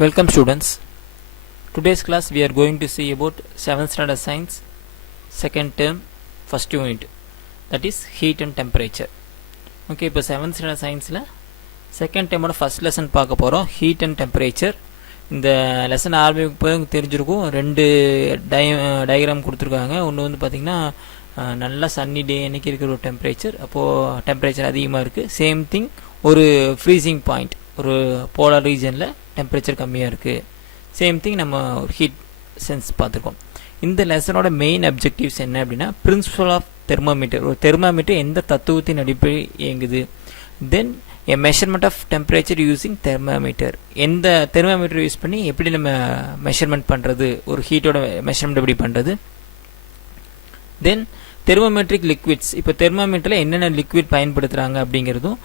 Welcome students. Today's class we are going to see about 7th standard science second term first unit, that is heat and temperature. Okay, இப்போ 7th standard scienceல second term ஓட first lesson பார்க்க போறோம், heat and temperature. இந்த lesson ஆரம்பிக்கும் போது தெரிஞ்சிருக்கும், ரெண்டு diagram கொடுத்துருக்காங்க. ஒன்று வந்து பார்த்தீங்கன்னா நல்லா சன்னி டே அன்றைக்கி இருக்கிற ஒரு டெம்பரேச்சர், அப்போது டெம்பரேச்சர் அதிகமாக இருக்குது. சேம் திங் ஒரு ஃப்ரீசிங் பாயிண்ட், ஒரு போலார் ரீஜனில் டெம்பரேச்சர் கம்மியாக இருக்குது. சேம் திங் நம்ம ஒரு ஹீட் சென்ஸ் பார்த்துருக்கோம். இந்த லெசனோட மெயின் அப்ஜெக்டிவ்ஸ் என்ன அப்படின்னா, பிரின்சிபல் ஆஃப் தெர்மோமீட்டர், ஒரு தெர்மோமீட்டர் எந்த தத்துவத்தின் அடிப்படையில் இயங்குது. தென் a measurement of temperature using thermometer, எந்த தெர்மோமீட்டர் யூஸ் பண்ணி எப்படி நம்ம மெஷர்மெண்ட் பண்ணுறது, ஒரு ஹீட்டோட மெஷர்மெண்ட் எப்படி பண்ணுறது. தென் தெர்மோமெட்ரிக் லிக்விட்ஸ், இப்போ தெர்மோமீட்டரில் என்னென்ன லிக்விட் பயன்படுத்துகிறாங்க அப்படிங்கிறதும்,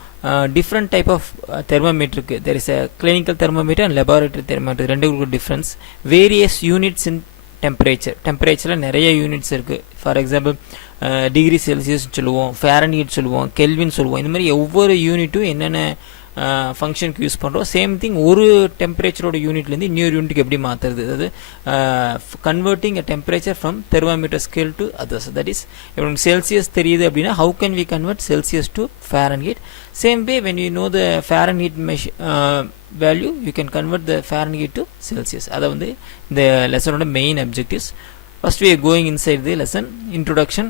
டிஃப்ரெண்ட் டைப் ஆஃப் தெர்மோமீட்டருக்கு, there is a clinical thermometer and laboratory thermometer, ரெண்டுக்கும் டிஃப்ரென்ஸ். வேரியஸ் யூனிட்ஸ் இன் டெம்பரேச்சரில் நிறைய யூனிட்ஸ் இருக்குது. ஃபார் எக்ஸாம்பிள் டிகிரி செல்சியஸ் சொல்லுவோம், ஃபேரன்ஹீட் சொல்லுவோம், கெல்வின் சொல்லுவோம். இந்த மாதிரி ஒவ்வொரு யூனிட்டும் என்னென்ன ஃபங்க்ஷனுக்கு யூஸ் பண்ணுறோம். சேம் திங் ஒரு டெம்பரேச்சரோட யூனிட்லேருந்து இன்னொரு யூனிட்டுக்கு எப்படி மாற்றுறது, அதாவது converting a temperature from thermometer scale to others. That is, இப்போ நமக்கு செல்சியஸ் தெரியுது அப்படின்னா how can we convert Celsius to Fahrenheit. Same way when you know the Fahrenheit value you can convert the Fahrenheit to Celsius. அதை வந்து இந்த லெசனோட main objectives. First we are going inside the lesson. Introduction.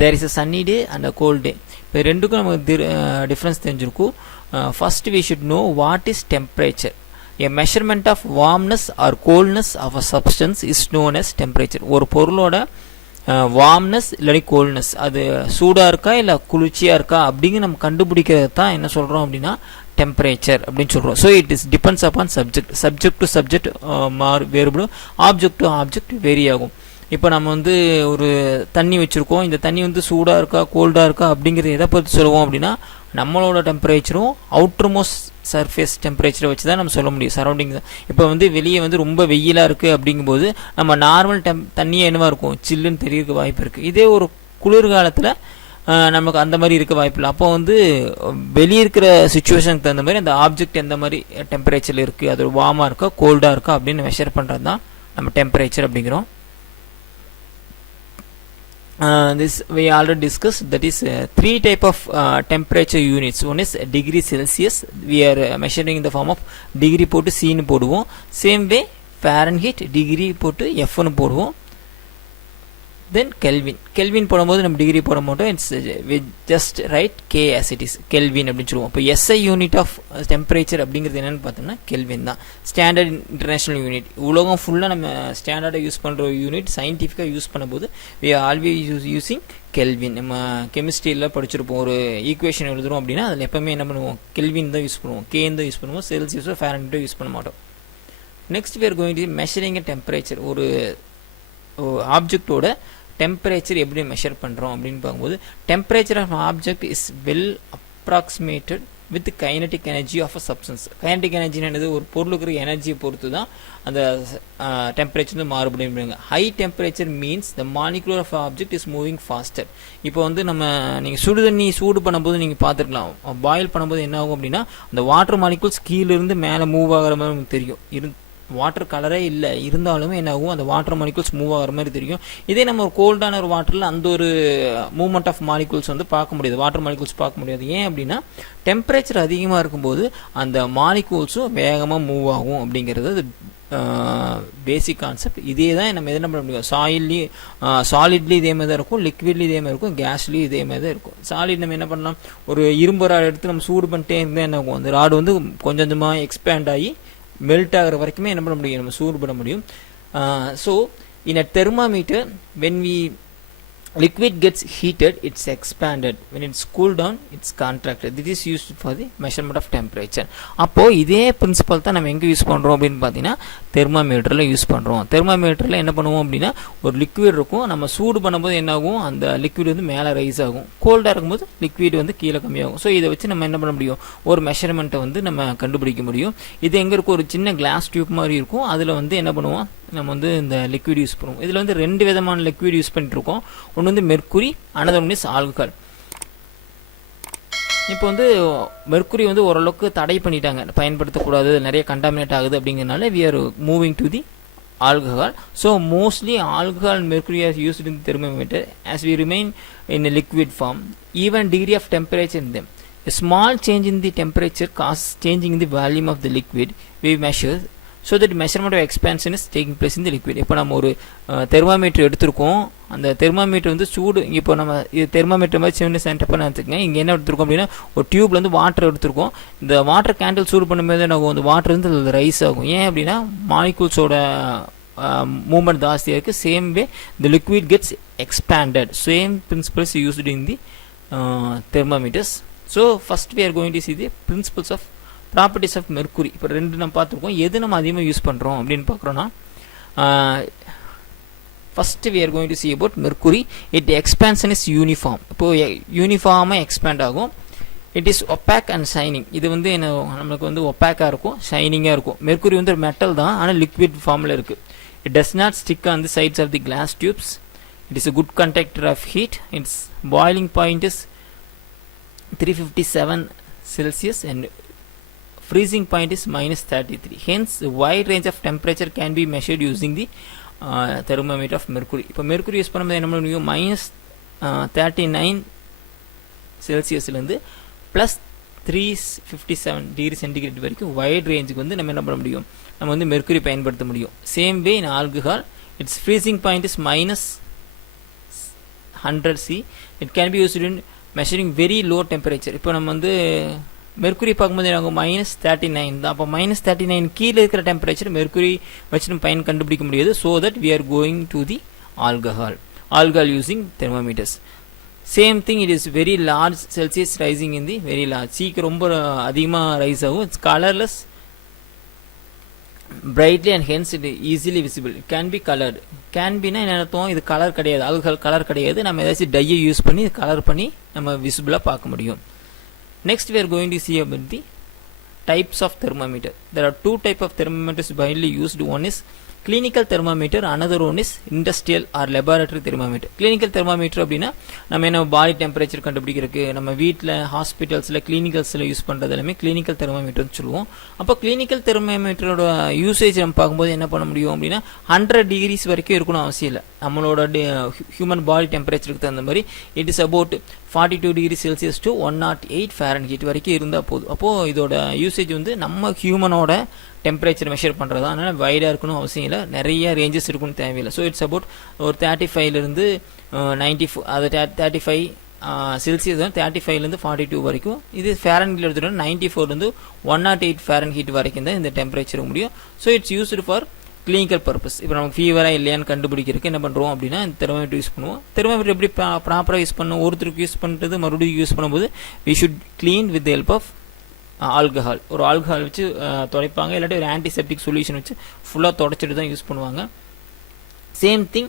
There is a sunny day and a cold day. இப்போ ரெண்டுக்கும் நமக்கு difference தெரிஞ்சிருக்கும். First we should know what is temperature. A measurement of warmness or coldness of a substance is known as temperature. ஒரு பொருளோட warmness இல்லாட்டி coldness, அது சூடாக இருக்கா இல்லை குளிர்ச்சியாக இருக்கா அப்படிங்க நம்ம கண்டுபிடிக்கிறது தான் என்ன சொல்கிறோம் அப்படின்னா டெம்பரேச்சர் அப்படின்னு சொல்கிறோம். So it is depends upon subject to subject வேறுபடும், ஆப்ஜெக்ட் டு ஆப்ஜெக்ட் வேரி ஆகும். இப்போ நம்ம வந்து ஒரு தண்ணி வச்சுருக்கோம், இந்த தண்ணி வந்து சூடாக இருக்கா கோல்டாக இருக்கா அப்படிங்கிறது எதை பற்றி சொல்லுவோம் அப்படின்னா நம்மளோட டெம்பரேச்சரும் அவுட்டர் மோஸ்ட் சர்ஃபேஸ் டெம்பரேச்சரை வச்சு தான் நம்ம சொல்ல முடியும். சரௌண்டிங் இப்போ வந்து வெளியே வந்து ரொம்ப வெயிலாக இருக்குது அப்படிங்கும்போது நம்ம நார்மல் தண்ணியே என்னவாக இருக்கும், சில்லுன்னு தெரியறதுக்கு வாய்ப்பு இருக்குது. இதே ஒரு குளிர்காலத்தில் நமக்கு அந்த மாதிரி இருக்க வாய்ப்பு இல்லை. அப்போ வந்து வெளியே இருக்கிற சுச்சுவேஷனுக்கு தகுந்த மாதிரி அந்த ஆப்ஜெக்ட் எந்த மாதிரி டெம்பரேச்சரில் இருக்குது, அது வார்மாக இருக்கா கோல்டாக இருக்கா அப்படின்னு மெஷர் பண்ணுறது தான் நம்ம டெம்பரேச்சர் அப்படிங்கிறோம். This we already discussed, that is three type of temperature units. One is degree Celsius, we are measuring in the form of degree போட்டு C னு போடுவோம். Same way Fahrenheit degree போட்டு F னு போடுவோம். Then Kelvin போடும்போது நம்ம degree போட மாட்டோம், it's we just write K as it is, Kelvin அப்படின்னு சொல்லுவோம். இப்போ SI யூனிட் ஆஃப் டெம்பரேச்சர் அப்படிங்கிறது என்னென்னு பார்த்தோம்னா கெல்வின் தான், ஸ்டாண்டர்ட் இன்டர்நேஷ்னல் யூனிட். உலகம் ஃபுல்லாக நம்ம ஸ்டாண்டர்டாக யூஸ் பண்ணுற யூனிட், சயின்டிஃபிக்காக யூஸ் பண்ணும்போது we are always using kelvin. நம்ம கெமிஸ்ட்ரியில் படிச்சிருப்போம், ஒரு ஈக்குவேஷன் எழுதுகிறோம் அப்படின்னா அதில் எப்போவுமே என்ன பண்ணுவோம், கெல்வின் தான் யூஸ் பண்ணுவோம், கேன்னு தான் யூஸ் பண்ணுவோம், செல்சியஸோ ஃபேரன்ஹீட்டோ யூஸ் பண்ண மாட்டோம். Next we are going to measuring a temperature. ஒரு ஆப்ஜெக்டோட டெம்பரேச்சர் எப்படி மெஷர் பண்ணுறோம் அப்படின்னு பார்க்கும்போது, temperature of object is well approximated with kinetic energy of a substance. Kinetic எனர்ஜின்றது ஒரு பொருளுக்கு இருக்கிற எனர்ஜியை பொறுத்து தான் அந்த டெம்பரேச்சர் வந்து மாறுபடும். High temperature means the molecular of object is moving faster. இப்போ வந்து நீங்கள் சுடு தண்ணி சூடு பண்ணும்போது நீங்கள் பார்த்துருக்கலாம், பாயில் பண்ணும்போது என்ன ஆகும் அப்படின்னா அந்த வாட்டர் மாலிகுல்ஸ் கீழிருந்து மேலே மூவ் ஆகிற மாதிரி உங்களுக்கு தெரியும். வாட்டர் கலரே இல்லை இருந்தாலுமே என்ன ஆகும், அந்த வாட்டர் மாலிகுல்ஸ் மூவ் ஆகிற மாதிரி தெரியும். இதே நம்ம ஒரு கோல்டான ஒரு வாட்டரில் அந்த ஒரு மூவ்மெண்ட் ஆஃப் மாலிகுல்ஸ் வந்து பார்க்க முடியாது, வாட்டர் மாலிகுல்ஸ் பார்க்க முடியாது. ஏன் அப்படின்னா டெம்பரேச்சர் அதிகமாக இருக்கும்போது அந்த மாலிகுல்ஸும் வேகமாக மூவ் ஆகும் அப்படிங்கிறது அது பேசிக் கான்செப்ட். இதே தான் நம்ம எது பண்ண முடியும், சாலிட்லேயும் இதே மாதிரி தான் இருக்கும், லிக்விட்லேயும் இதே மாதிரி இருக்கும், கேஸ்லேயும் இதே மாதிரி தான் இருக்கும். சாலிட் நம்ம என்ன பண்ணலாம், ஒரு இரும்பு ராடு எடுத்து நம்ம சூடு பண்ணிட்டே இருந்தால் என்ன ஆகும், அந்த ராடு வந்து கொஞ்சம் கொஞ்சமாக எக்ஸ்பேண்ட் ஆகி மெல்ட் ஆகிற வரைக்குமே என்ன பண்ண முடியும், நம்ம சூடு பண்ண முடியும். So in a thermometer when we liquid gets heated, it's expanded. When it's cooled down, it's contracted. This is used for the measurement of temperature. அப்போது இதே பிரின்சிபல் தான் நம்ம எங்கே யூஸ் பண்ணுறோம் அப்படின்னு பார்த்தீங்கன்னா தெர்மாமீட்டரில் யூஸ் பண்ணுறோம். தெர்மாமீட்டரில் என்ன பண்ணுவோம் அப்படின்னா ஒரு லிக்விட் இருக்கும், நம்ம சூடு பண்ணும்போது என்ன ஆகும், அந்த லிக்விட் வந்து மேலே ரைஸ் ஆகும், கோல்டாக இருக்கும்போது லிக்விட் வந்து கீழே கம்மியாகும். ஸோ இதை வச்சு நம்ம என்ன பண்ண முடியும், ஒரு மெஷர்மெண்ட்டை வந்து நம்ம கண்டுபிடிக்க முடியும். இது எங்கே இருக்கும், ஒரு சின்ன கிளாஸ் டியூப் மாதிரி இருக்கும், அதில் வந்து என்ன பண்ணுவோம், நம்ம வந்து இந்த லிக்விட் யூஸ் பண்ணுவோம். இதில் வந்து ரெண்டு விதமான லிக்விட் யூஸ் பண்ணிட்டு இருக்கோம். ஒன்று வந்து mercury, another one is alcohol. இப்போ வந்து மெர்க்குரி வந்து ஓரளவுக்கு தடை பண்ணிட்டாங்க, பயன்படுத்தக்கூடாது, நிறைய கண்டாமினேட் ஆகுது அப்படிங்கிறனால we are moving to the alcohol. So mostly alcohol and mercury are used in the thermometer as we remain in a liquid form. Even degree of temperature in them, a small change in the temperature causes changing in the volume of the liquid we measure, so that measurement of expansion is taking place in the liquid. இப்போ நம்ம ஒரு thermometer எடுத்திருக்கோம், அந்த thermometer வந்து சூடு, இப்போ நம்ம இது தெர்மாமீட்டர் மாதிரி சின்ன சென்டர் பண்ண எடுத்துக்கங்க. இங்கே என்ன எடுத்துருக்கோம் அப்படின்னா ஒரு டியூப்ல வந்து வாட்டர் எடுத்திருக்கோம். இந்த வாட்டர் கேண்டில் சூடு பண்ணும்போது என்ன ஆகும், அந்த வாட்டர் வந்து அதில் ரைஸ் ஆகும். ஏன் அப்படின்னா மாலிகூல்ஸோட மூவ்மெண்ட் ஜாஸ்தியாக இருக்குது. Same way the liquid gets expanded. Same principles used in the thermometers. So first we are going to see the principles of properties of mercury. இப்போ ரெண்டு நம்ம பார்த்துருக்கோம். எது நம்ம அதிகமாக யூஸ் பண்ணுறோம் அப்படின்னு பார்க்குறோன்னா, first we are going to see about mercury. It expansion is uniform. இப்போது யூனிஃபார்மாக எக்ஸ்பேண்ட் ஆகும். It is opaque and shining. இது வந்து என்ன, நம்மளுக்கு வந்து ஒப்பாக்காக இருக்கும், ஷைனிங்காக இருக்கும். மெர்க்குரி வந்து ஒரு மெட்டல் தான், ஆனால் லிக்விட் ஃபார்மில் இருக்குது. It does not stick on the sides of the glass tubes. It is a good conductor of heat. Its boiling point is 357 Celsius and freezing point is -33. Hence a wide range of temperature can be measured using the thermometer of mercury. இப்போ mercury use பண்ணும்போது என்ன பண்ணுவோம், -39 செல்சியஸ்லேருந்து +357 degree centigrade வரைக்கும் white ரேஞ்சுக்கு வந்து நம்ம என்ன பண்ண முடியும், நம்ம வந்து மெர்க்குரி பயன்படுத்த முடியும். Same way in alcohol it's freezing point is -100 C. It can be used in measuring very low temperature. இப்போ நம்ம வந்து மெர்க்குரி பார்க்கும்போது நாங்கள் -39 தான். அப்போ -39 கீழே இருக்கிற டெம்பரேச்சர் மெர்க்குரி வச்சு நம்ம பயன் கண்டுபிடிக்க முடியாது. So that we are going to the alcohol using thermometers. Same thing, it is very large Celsius rising in the very large. சீக்கிரம் ரொம்ப அதிகமாக ரைஸ் ஆகும். It's colourless brightly and hence it is easily visible. It can be colored. Can be na என்ன அர்த்தம், இது colour கிடையாது, alcohol colour கிடையாது. நம்ம ஏதாச்சும் டையை யூஸ் பண்ணி கலர் பண்ணி நம்ம விசிபிளாக பார்க்க முடியும். Next we are going to see about the types of thermometer. There are two types of thermometers widely used. One is clinical thermometer, another one is industrial or laboratory thermometer. Clinical thermometer அப்படின்னா நம்ம என்ன body temperature கண்டுபிடிக்கிறதுக்கு நம்ம வீட்டில் ஹாஸ்பிட்டல்ஸில் கிளினிக்கல்ஸில் use பண்ணுறது எல்லாமே clinical தெர்மோமீட்டர்னு சொல்லுவோம். அப்போ கிளினிக்கல் தெர்மோமீட்டரோட யூசேஜ் நம்ம பார்க்கும்போது என்ன பண்ண முடியும் அப்படின்னா 100 டிகிரிஸ் வரைக்கும் இருக்கணும் அவசியம் இல்லை. நம்மளோட ஹியூமன் பாடி டெம்பரேச்சருக்கு தகுந்த மாதிரி it is about 42 degree Celsius to 108 Fahrenheit வரைக்கும் இருந்தால் போதும். அப்போது இதோட யூசேஜ் வந்து நம்ம ஹியூமனோட டெம்பரேச்சர் மெஷர் பண்ணுறது, அதனால் வைடாக இருக்கணும் அவசியம் இல்லை, நிறைய ரேஞ்சஸ் இருக்குன்னு தேவையில்லை. ஸோ இட்ஸ் அபவுட் ஒரு 35லேருந்து 94, அது 35 செல்சியஸ் தான், 35லேருந்து 42 வரைக்கும். இது ஃபாரன்ஹீட் எடுத்துகிட்டோம் 94லேருந்து 108 ஃபாரன்ஹீட் வரைக்கும் தான் இந்த டெம்பரேச்சர் முடியும். So it's used for clinical purpose. இப்போ நமக்கு ஃபீவராக இல்லையான்னு கண்டுபிடிக்கிறதுக்கு என்ன பண்ணுறோம் அப்படின்னா இந்த தெர்மோமீட்டர் யூஸ் பண்ணுவோம். தெர்மோமீட்டர் எப்படி ப்ராப்பராக யூஸ் பண்ணணும், ஒருத்தருக்கு யூஸ் பண்ணுறது மறுபடியும் யூஸ் பண்ணும்போது we should clean with help of alcohol. ஒரு ஆல்கஹால் வச்சு துடைப்பாங்க, இல்லாட்டி ஒரு ஆன்டிசெப்டிக் சொல்யூஷன் வச்சு ஃபுல்லாக துடைச்சிட்டு தான் யூஸ் பண்ணுவாங்க. Same thing,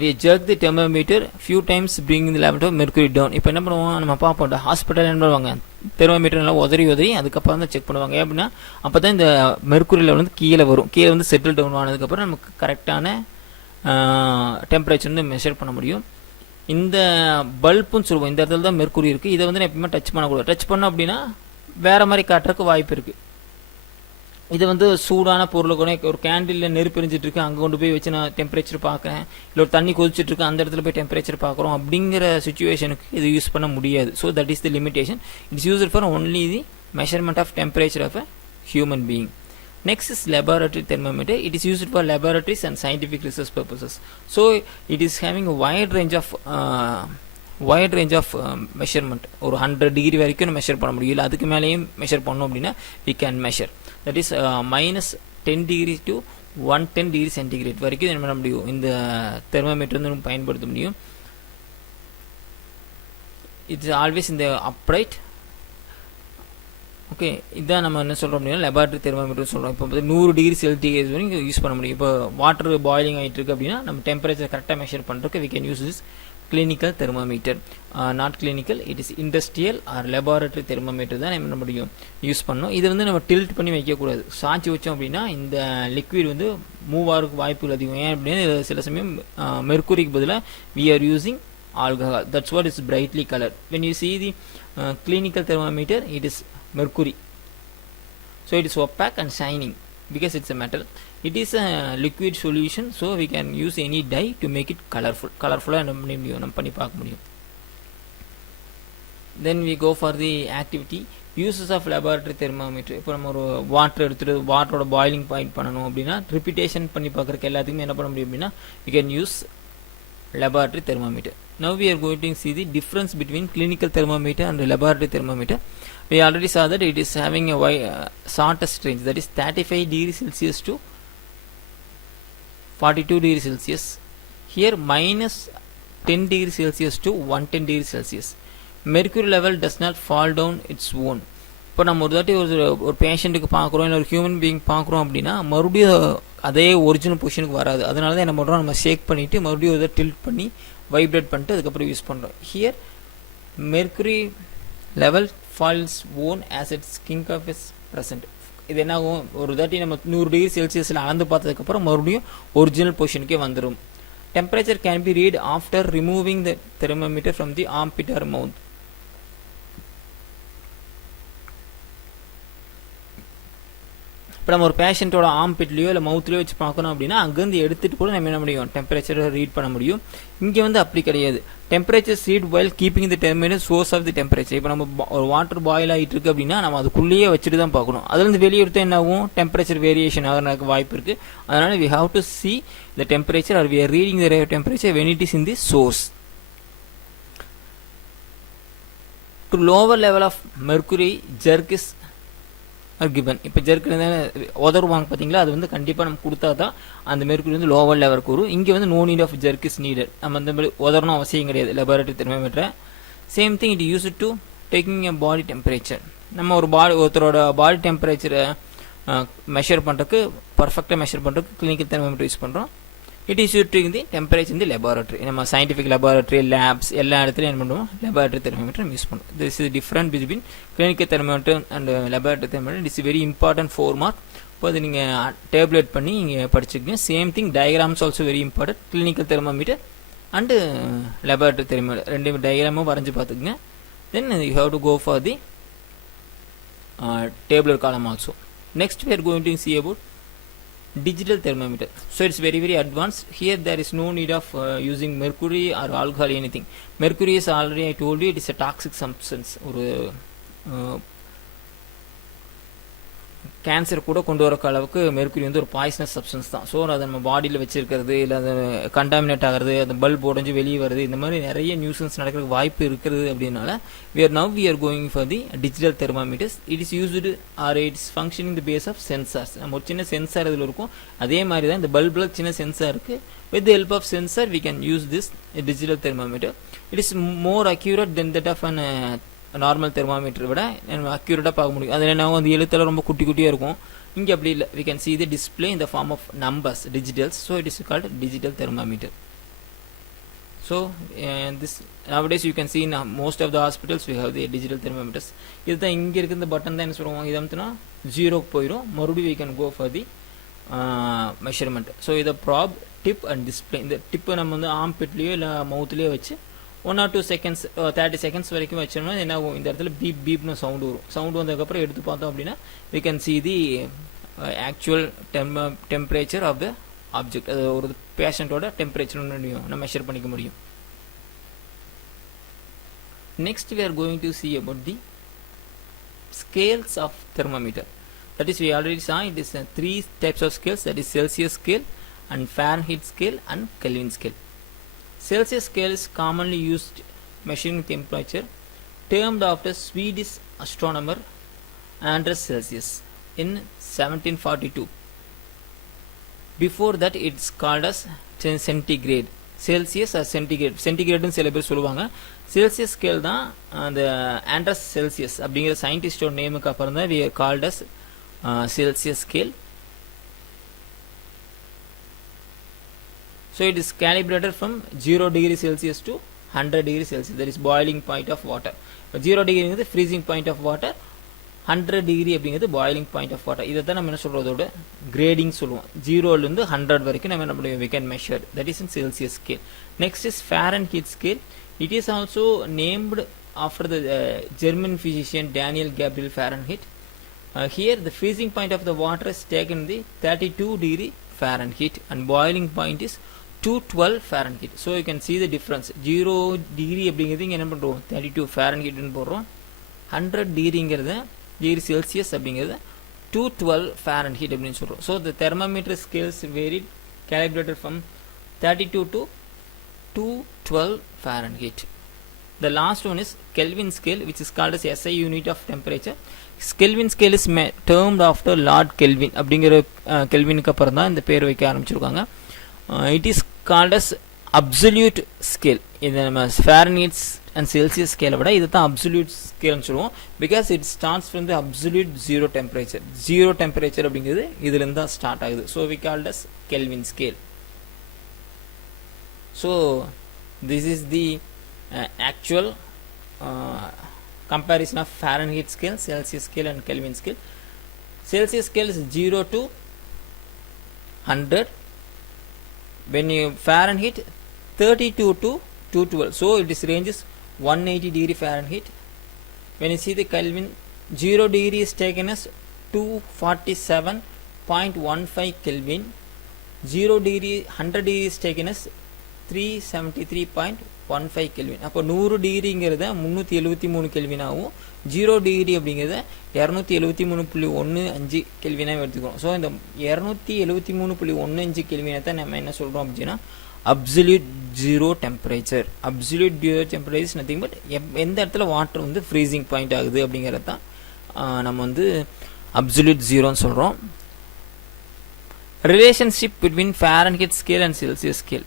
we jerk the thermometer few times bringing the level of mercury down. இப்போ என்ன பண்ணுவோம், நம்ம பார்ப்போம் ஹாஸ்பிட்டல் என்ன பண்ணுவாங்க, தெர்மோமீட்டர் நல்லா உதறி அதுக்கப்புறம் தான் செக் பண்ணுவாங்க. அப்படின்னா அப்போ தான் இந்த மெர்க்குரி லெவல் வந்து கீழே வரும். கீழே வந்து செட்டில் டவுன் ஆனதுக்கப்புறம் நமக்கு கரெக்டான டெம்பரேச்சர் வந்து மெஷர் பண்ண முடியும். இந்த பல்புன்னு சொல்லுவோம், இந்த இடத்துல தான் மெர்க்குரி இருக்குது. இதை வந்து நான் எப்பவுமே டச் பண்ணக்கூடாது. டச் பண்ணோம் அப்படின்னா வேறு மாதிரி காட்டுறதுக்கு வாய்ப்பு இருக்குது. இது வந்து சூடான பொருளை கூட ஒரு கேண்டிலில் நெருப்பு எரிஞ்சிட்டு இருக்கு, அங்கே கொண்டு போய் வச்சு நான் டெம்பரேச்சர் பார்க்குறேன், இல்லை ஒரு தண்ணி கொதிச்சுட்டு இருக்கு, அந்த இடத்துல போய் டெம்பரேச்சர் பார்க்குறோம் அப்படிங்கிற சுச்சுவேஷனுக்கு இது யூஸ் பண்ண முடியாது. So that is the limitation. It's used for only the measurement of temperature of a human being. Next is laboratory thermometer. It is used for laboratories and scientific research purposes. So it is having a wide range of measurement. ஒரு 100 degree வரைக்கும் measure பண்ண முடியும், இல்லை அதுக்கு மேலேயும் measure பண்ணோம் அப்படின்னா we can measure. That is -10 degree to 110 degree centigrade வரைக்கும் என்ன பண்ண முடியும், இந்த தெர்மோமீட்டர் வந்து நம்ம பயன்படுத்த முடியும். இட்ஸ் ஆல்வேஸ் இந்த அப்ரைட். ஓகே, இதான் நம்ம என்ன சொல்கிறோம் அப்படின்னா லெபார்டரி தெர்மோமீட்டர் சொல்கிறோம். இப்போ 100 டிகிரி செல்சியஸ் வரைக்கும் யூஸ் பண்ண முடியும். இப்போ வாட்டர் பாயிலிங் ஆகிட்டு இருக்கு அப்படின்னா நம்ம டெம்பரேச்சர் கரெக்டாக மெஷர் பண்ணுறதுக்கு we can use this clinical thermometer. Not clinical, it is industrial or laboratory thermometer தான் என்ன முடியும் யூஸ் பண்ணோம். இது வந்து நம்ம டில்ட் பண்ணி வைக்கக்கூடாது. சாய்ச்சி வச்சோம் அப்படின்னா இந்த லிக்விட் வந்து மூவ் ஆகிறதுக்கு வாய்ப்புகள் அதிகம். ஏன் அப்படின்னா சில சமயம் மெர்க்குரிக்கு பதிலாக we are using alcohol. That's what is brightly colored. When you see the clinical thermometer, it is mercury. So it is opaque and shining because it's a metal. It is a liquid solution, so we can use any dye to make it colorful. Then we go for the activity. Uses of laboratory thermometer. இப்போ நம்ம ஒரு water எடுத்துட்டு வாட்டரோட boiling point பண்ணணும் அப்படின்னா repetition பண்ணி பார்க்குறக்கு எல்லாத்துக்குமே என்ன பண்ண முடியும் அப்படின்னா we can use laboratory thermometer. Now we are going to see the difference between clinical thermometer and laboratory thermometer. We already saw that it is having a shortest range, that is 35 degrees Celsius to 42 degrees Celsius. Here minus 10 degrees Celsius to 110 degrees Celsius. Mercury level does not fall down its own. இப்போ நம்ம ஒரு தாட்டி ஒரு பேஷண்ட்டுக்கு பார்க்குறோம் இல்லை ஒரு human being பார்க்குறோம் அப்படின்னா மறுபடியும் அதே ஒரிஜினல் பொசிஷனுக்கு வராது. அதனால தான் என்ன பண்ணுறோம், நம்ம ஷேக் பண்ணிவிட்டு மறுபடியும் அதை டில்ட் பண்ணி வைப்ரேட் பண்ணிட்டு அதுக்கப்புறம் யூஸ் பண்ணுறோம். Here mercury level falls own as its king of is present. இது என்ன ஆகும், ஒரு தாட்டி நம்ம 100 டிகிரி செல்சியஸில் அளந்து பார்த்ததுக்கப்புறம் மறுபடியும் ஒரிஜினல் பொசிஷனுக்கே வந்துடும். Temperature can be read after removing the thermometer from the armpit or mouth. இப்போ நம்ம ஒரு பேஷண்ட்டோட ஆம்பிட்லையோ இல்லை மவுத்லையோ வச்சு பார்க்கணும் அப்படின்னா அங்கேருந்து எடுத்துகிட்டு கூட நம்ம என்ன முடியும், டெம்பரேச்சரை ரீட் பண்ண முடியும். இங்கே வந்து அப்படி கிடையாது. Temperature read while keeping the terminal source of the temperature. இப்போ நம்ம ஒரு வாட்டர் பாயில் ஆகிட்டு இருக்கு அப்படின்னா நம்ம அதுக்குள்ளேயே வச்சுட்டு தான் பார்க்கணும். அதுலேருந்து வெளியே எடுத்தால் என்ன ஆகும், டெம்பரேச்சர் வேரியேஷன் ஆகிறதுக்கு வாய்ப்பு இருக்குது. அதனால் we have to see the temperature or we are reading the temperature when it is in the source. To lower level of mercury, jerk is given. இப்போ ஜெர்க்கு உதருவாங்க பார்த்தீங்களா, அது வந்து கண்டிப்பாக நம்ம கொடுத்தா தான் அந்த மெர்க்குரி வந்து லோவர் லெவலுக்கு வரும். இங்கே வந்து no need of jerk is needed. நம்ம அந்த மாதிரி உதரணும் அவசியம் கிடையாது லெபார்டரி தெர்மோமீட்டரை. Same thing it use to taking a body temperature. நம்ம ஒருத்தரோட பாடி டெம்பரேச்சரை மெஷர் பண்ணுறதுக்கு பர்ஃபெக்டாக மெஷர் பண்ணுறதுக்கு கிளினிக்கல் தெர்மோமீட்டர் யூஸ் பண்ணுறோம். It is use the temperature in the laboratory. நம்ம சயின்டிஃபிக் லெபார்டரி, லேப்ஸ் எல்லா இடத்துலையும் என்ன பண்ணுவோம், லெபார்டரி தெர்மோமீட்டர் யூஸ் பண்ணுவோம். This is different between clinical thermometer and laboratory thermometer. It's very important 4 mark. இப்போ அது நீங்கள் டேப்லெட் பண்ணி இங்கே படிச்சுக்கங்க. Same thing diagrams also very important. Clinical thermometer and laboratory thermometer ரெண்டு டயக்ராமும் வரைஞ்சி பார்த்துக்குங்க. Then you have to go for the tabular column also. Next we are going to see about digital thermometer. So it's very advanced. Here there is no need of using mercury or alcohol anything. Mercury is already, I told you, it is a toxic substance. ஒரு cancer கூட கொண்டு வர அளவுக்கு mercury வந்து ஒரு poisonous substance தான். So அதை நம்ம பாடியில் வச்சிருக்கிறது இல்லை அது கண்டாமினேட் ஆகிறது, அந்த பல்ப் உடஞ்சி வெளியே வருது, இந்த மாதிரி நிறைய நியூசன்ஸ் நடக்கிறதுக்கு வாய்ப்பு இருக்கிறது. அப்படின்னால we are going for the digital thermometers. It is used or it is functioning the base of sensors. நம்ம ஒரு சின்ன சென்சார் இதில் இருக்கும். அதே மாதிரி தான் இந்த பல்பில் சின்ன சென்சார் இருக்குது. With the help of sensor we can use this digital thermometer. It is more accurate than that of an normal தெர்மாமீட்டரை விட நம்ம அக்யூரேட்டாக பார்க்க முடியும். அதில் என்ன அந்த எழுத்தெல்லாம் ரொம்ப குட்டி குட்டியாக இருக்கும். இங்கே அப்படி இல்லை. we can see the display in the form of numbers, digitals. So it is called digital thermometer. So this nowadays you can see in most of the hospitals we have the digital thermometers. இதுதான் இங்கே இருக்கிற இந்த button தான் என்ன சொல்லுவாங்க, இதை அமுத்தினா 0க்கு போயிடும். மறுபடியும் we can go for the measurement. So இதை ப்ராப், டிப் அண்ட் டிஸ்பிளே. இந்த டிப்பை நம்ம வந்து ஆம்பிட்லேயோ இல்லை மவுத்லேயோ வச்சு 1 or 2 seconds 30 seconds வரைக்கும் வச்சோம்னா என்ன ஆகும், இந்த இடத்துல பீப் பீப்னு சவுண்டு வரும். சவுண்டு வந்ததுக்கப்புறம் எடுத்து பார்த்தோம் அப்படின்னா we can see the actual temperature of the object. அது ஒரு பேஷண்ட்டோட டெம்பரேச்சர் நம்ம மெஷர் பண்ணிக்க முடியும். Next we are going to see about the scales of thermometer. That is, we already saw it is 3 types of scales, that is Celsius scale and Fahrenheit scale and Kelvin scale. Celsius scale is commonly used measuring temperature, termed after Swedish astronomer Anders Celsius in 1742. Before that it's called as centigrade. Celsius or centigrade. Centigrade னு சில பேர் சொல்லுவாங்க. Celsius scale தான் அந்த Anders Celsius அப்படிங்கிற சயின்டிஸ்டோட நேமுக்கு அப்புறம் தான் we are called as Celsius scale. So it is calibrated from 0 degree Celsius to 100 degree Celsius. That is boiling point of water. 0 degree is the freezing point of water. 100 degree அப்படிங்கிறது boiling point of water. இதை தான் நம்ம என்ன சொல்கிறதோட grading சொல்லுவோம். 0லேருந்து 100 வரைக்கும் நம்ம என்ன பண்ணுவோம், we can measure. That is in Celsius scale. Next is Fahrenheit scale. It is also named after the German physician Daniel Gabriel Fahrenheit. Here the freezing point of the water is taken the 32 degree Fahrenheit and boiling point is 212 Fahrenheit. So you can see the difference. 0 degree அப்படிங்கிறது இங்கே என்ன பண்ணுறோம், 32 Fahrenheitன்னு போடுறோம். 100 டிகிரிங்கிறது degree Celsius அப்படிங்கிறது 212 Fahrenheit அப்படின்னு சொல்கிறோம். So the thermometer scales varied calibrated from 32 to 212 Fahrenheit. The last one is Kelvin scale, which is called as SI unit of temperature. Kelvin scale is termed after Lord Kelvin. அப்படிங்கிற கெல்வினுக்கு அப்புறம் தான் இந்த பேர் வைக்க ஆரம்பிச்சிருக்காங்க. It is called as absolute scale. இது நம்ம Fahrenheit and Celsius scale விட இது தான் absolute scale சொல்லுவோம். Because it starts from the absolute zero temperature. Zero temperature அப்படிங்கிறது இதிலிருந்து தான் ஸ்டார்ட் ஆகுது. So we called as Kelvin scale. So this is the actual comparison of Fahrenheit scale, Celsius scale and Kelvin scale. Celsius scale is 0 to 100. When you Fahrenheit 32 to 212. So it is ranges 180 degree Fahrenheit. When you see the Kelvin, 0 degree is taken as 247.15 Kelvin. 0 degree 100 degree is taken as 373.15 kelvin. அப்போ 100 டிகிரிங்கிறத 373 kelvin ஆகும். 0 degree அப்படிங்கிறத 273.15 கெல்வினாக எடுத்துக்கிறோம். So இந்த 273.15 கெல்வினை தான் நம்ம என்ன சொல்கிறோம் அப்படின்னா absolute zero temperature. Absolute zero temperature is nothing but எந்த இடத்துல வாட்டர் வந்து ஃப்ரீசிங் பாயிண்ட் ஆகுது அப்படிங்கிறது தான் நம்ம வந்து அப்சல்யூட் ஜீரோன்னு சொல்கிறோம். Relationship between Fahrenheit scale and Celsius scale.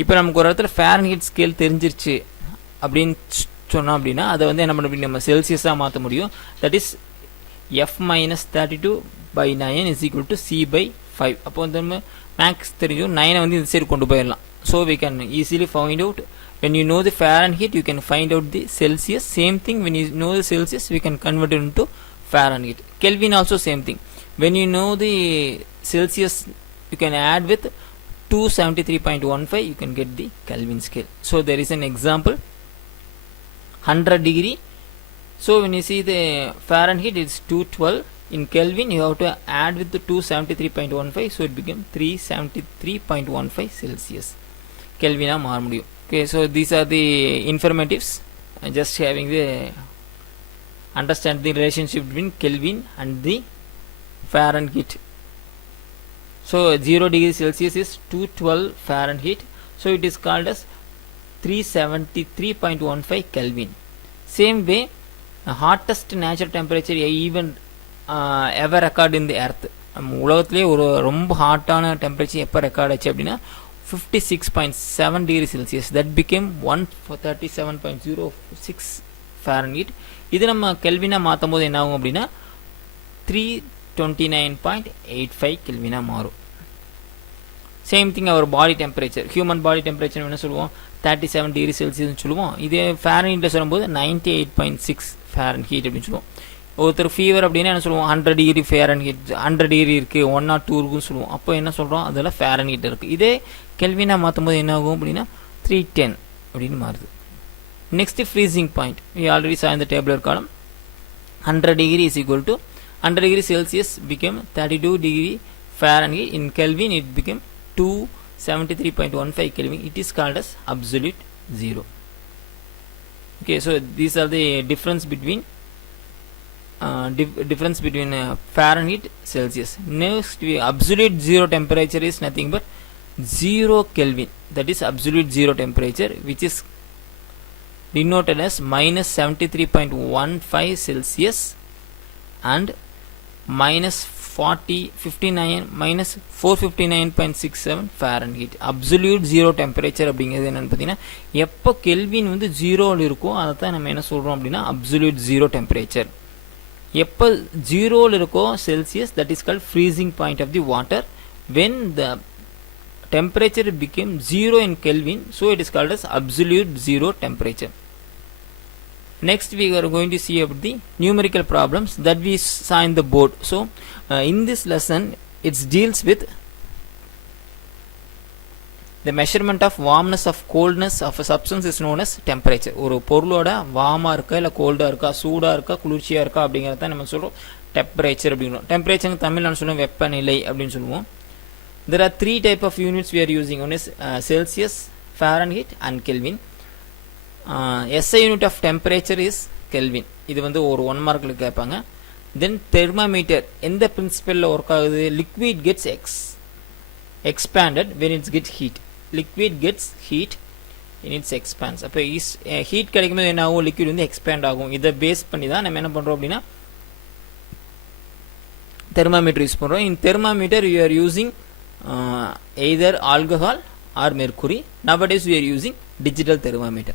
இப்போ நமக்கு ஒரு இடத்துல ஃபாரன்ஹீட் ஸ்கேல் தெரிஞ்சிருச்சு அப்படின்னு சொன்னோம் அப்படின்னா அதை வந்து என்ன பண்ண முடியும், நம்ம செல்சியஸாக மாற்ற முடியும். That is F-32/9 is equal to C/5. அப்போ வந்து நம்ம மேக்ஸ் தெரியும், 9 வந்து இந்த சைடு கொண்டு போயிடலாம். So we can easily find out when you know the Fahrenheit you can find out the Celsius. Same thing, when you know the Celsius we can convert it into Fahrenheit. Kelvin also same thing. When you know the Celsius you can add with 273.15 you can get the Kelvin scale. So there is an example 100 degree. So when you see the Fahrenheit it's 212. In Kelvin you have to add with the 273.15, so it became 373.15 Celsius. Kelvin ah மாற முடியும். Okay, so these are the informatives, just having the understand the relationship between Kelvin and the Fahrenheit. So 0 degree Celsius is 212 Fahrenheit, so it is called as 373.15 Kelvin. Same way hottest natural temperature even ever record in the earth. உலகத்திலே ஒரு ரொம்ப ஹாட்டான temperature எப்போ record ஆச்சு அப்படின்னா 56.7 degree Celsius. that became 137.06 Fahrenheit. இது நம்ம கெல்வினா மாற்றும் போது என்ன ஆகும் அப்படின்னா 329.85 கெல்வினா மாறும். Same thing our body temperature, human body temperature என்ன சொல்லுவோம் 37 degree Celsius சொல்லுவோம். இதே ஃபாரன்ஹீட்டில் சொல்லும்போது 98.6 Fahrenheit அப்படின்னு சொல்லுவோம். ஒருத்தர் ஃபீவர் அப்படின்னா என்ன சொல்லுவோம் 100 degree Fahrenheit, 100 degree இருக்குது 102 இருக்குன்னு சொல்லுவோம். அப்போ என்ன சொல்கிறோம் அதில் Fahrenheit இருக்குது. இதே கெல்வினா மாற்றும் போது என்ன ஆகும் அப்படின்னா 310 அப்படின்னு மாறுது. Next freezing point we already saw in the tabular column. 100 degree is equal to 100 degree Celsius became 32 degree Fahrenheit. In Kelvin it became 273.15 Kelvin. It is called as absolute zero. Okay, so these are the difference between Fahrenheit, Celsius. Next, absolute zero temperature is nothing but 0 Kelvin. That is absolute zero temperature, which is denoted as minus 73.15 Celsius and minus 459.67 Fahrenheit. Absolute zero temperature அப்படிங்கிறது என்னன்னு பார்த்தீங்கன்னா எப்போ kelvin வந்து ஜீரோவில் இருக்கோ அதை தான் நம்ம என்ன சொல்கிறோம் அப்படின்னா absolute zero temperature. எப்போ ஜீரோவில் இருக்கோ Celsius, that is called freezing point of the water. When the temperature became 0 in Kelvin, so it is called as absolute zero temperature. Next we are going to see about the numerical problems that we saw in the board. So in this lesson it deals with the measurement of warmness of coldness of a substance is known as temperature. ஒரு பொருளோட வார்மா இருக்கா இல்ல கோல்டா இருக்கா சூடா இருக்கா குளிர்ச்சியா இருக்கா அப்படிங்கறத நம்ம சொல்றோம் temperature அப்படிங்கறோம். temperature தமிழ்ல நம்ம சொல்லுவோம் வெப்பநிலை அப்படினு சொல்லுவோம். There are three type of units we are using. One is Celsius, Fahrenheit and Kelvin. SI unit of temperature is Kelvin. இது வந்து ஒரு 1 மார்க்ல கேட்பாங்க. Then thermometer எந்த principle ல work ஆகுது? Liquid gets expanded when it gets heat. Liquid gets heat when it expands. அப்ப heat கிடைக்கும்போது என்ன ஆகும்? liquid வந்து expand ஆகும். இத பேஸ் பண்ணி தான் நம்ம என்ன பண்றோம் அப்படினா thermometer யூஸ் பண்றோம். In thermometer you are using either alcohol or mercury. Nowadays we are using digital thermometer.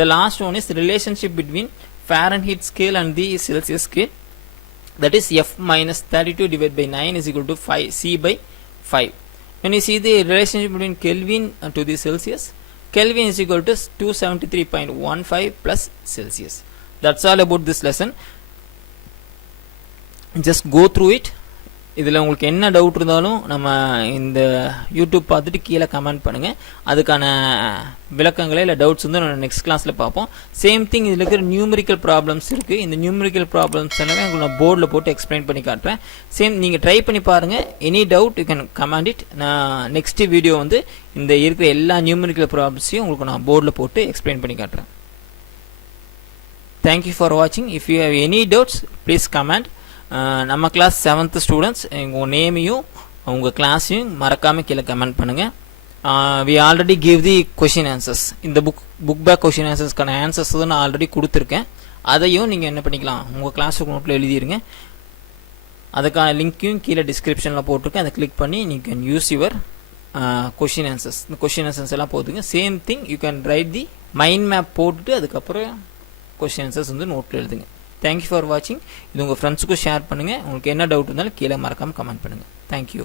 The last one is the relationship between Fahrenheit scale and the Celsius scale. That is F minus 32 divided by 9 is equal to 5 C by 5. When you see the relationship between Kelvin to the Celsius, Kelvin is equal to 273.15 plus Celsius. That's all about this lesson. Just go through it. இதில் உங்களுக்கு என்ன doubt இருந்தாலும் நம்ம இந்த YouTube பார்த்துட்டு கீழே comment பண்ணுங்கள். அதுக்கான விளக்கங்களே இல்லை டவுட்ஸ் வந்து நம்ம நெக்ஸ்ட் கிளாஸில் பார்ப்போம். சேம் திங் இதில் இருக்கிற நியூமரிக்கல் ப்ராப்ளம்ஸ் இருக்குது. இந்த நியூமரிக்கல் ப்ராப்ளம்ஸ் எல்லாமே உங்களுக்கு நான் போர்டில் போட்டு எக்ஸ்பிளைன் பண்ணி காட்டுறேன். சேம் நீங்கள் ட்ரை பண்ணி பாருங்கள். Any doubt you can comment it. நான் நெக்ஸ்ட் வீடியோ வந்து இந்த இருக்கிற எல்லா நியூமரிக்கல் ப்ராப்ளம்ஸையும் உங்களுக்கு நான் போர்டில் போட்டு எக்ஸ்பிளைன் பண்ணி காட்டுறேன். தேங்க்யூ ஃபார் வாட்சிங். If you have any doubts please comment. நம்ம கிளாஸ் 7th ஸ்டூடெண்ட்ஸ் உங்கள் நேமையும் உங்கள் கிளாஸையும் மறக்காமல் கீழே கமெண்ட் பண்ணுங்கள். We already give the question answers. இந்த புக் பேக் கொஷின் ஆன்சர்ஸ்க்கான ஆன்சர்ஸ் தான் நான் ஆல்ரெடி கொடுத்துருக்கேன். அதையும் நீங்கள் என்ன பண்ணிக்கலாம், உங்கள் கிளாஸுக்கு நோட்டில் எழுதிருங்க. அதுக்கான லிங்க்கையும் கீழே டிஸ்கிரிப்ஷனில் போட்டிருக்கேன். அதை கிளிக் பண்ணி நீங்கள் can use your question answers. இந்த கொஷின் ஆன்சர்ஸ் எல்லாம் போதுங்க. Same thing you can right the mind map போட்டுட்டு அதுக்கப்புறம் கொஷின் ஆன்சர்ஸ் வந்து நோட்டில் எழுதுங்க. தேங்க்யூ ஃபார் வாட்சிங். இது உங்கள் ஃப்ரெண்ட்ஸுக்கும் ஷேர் பண்ணுங்கள். உங்களுக்கு என்ன டவுட் இருந்தாலும் கீழே மறக்காமல் கமெண்ட் பண்ணுங்கள். தேங்க்யூ.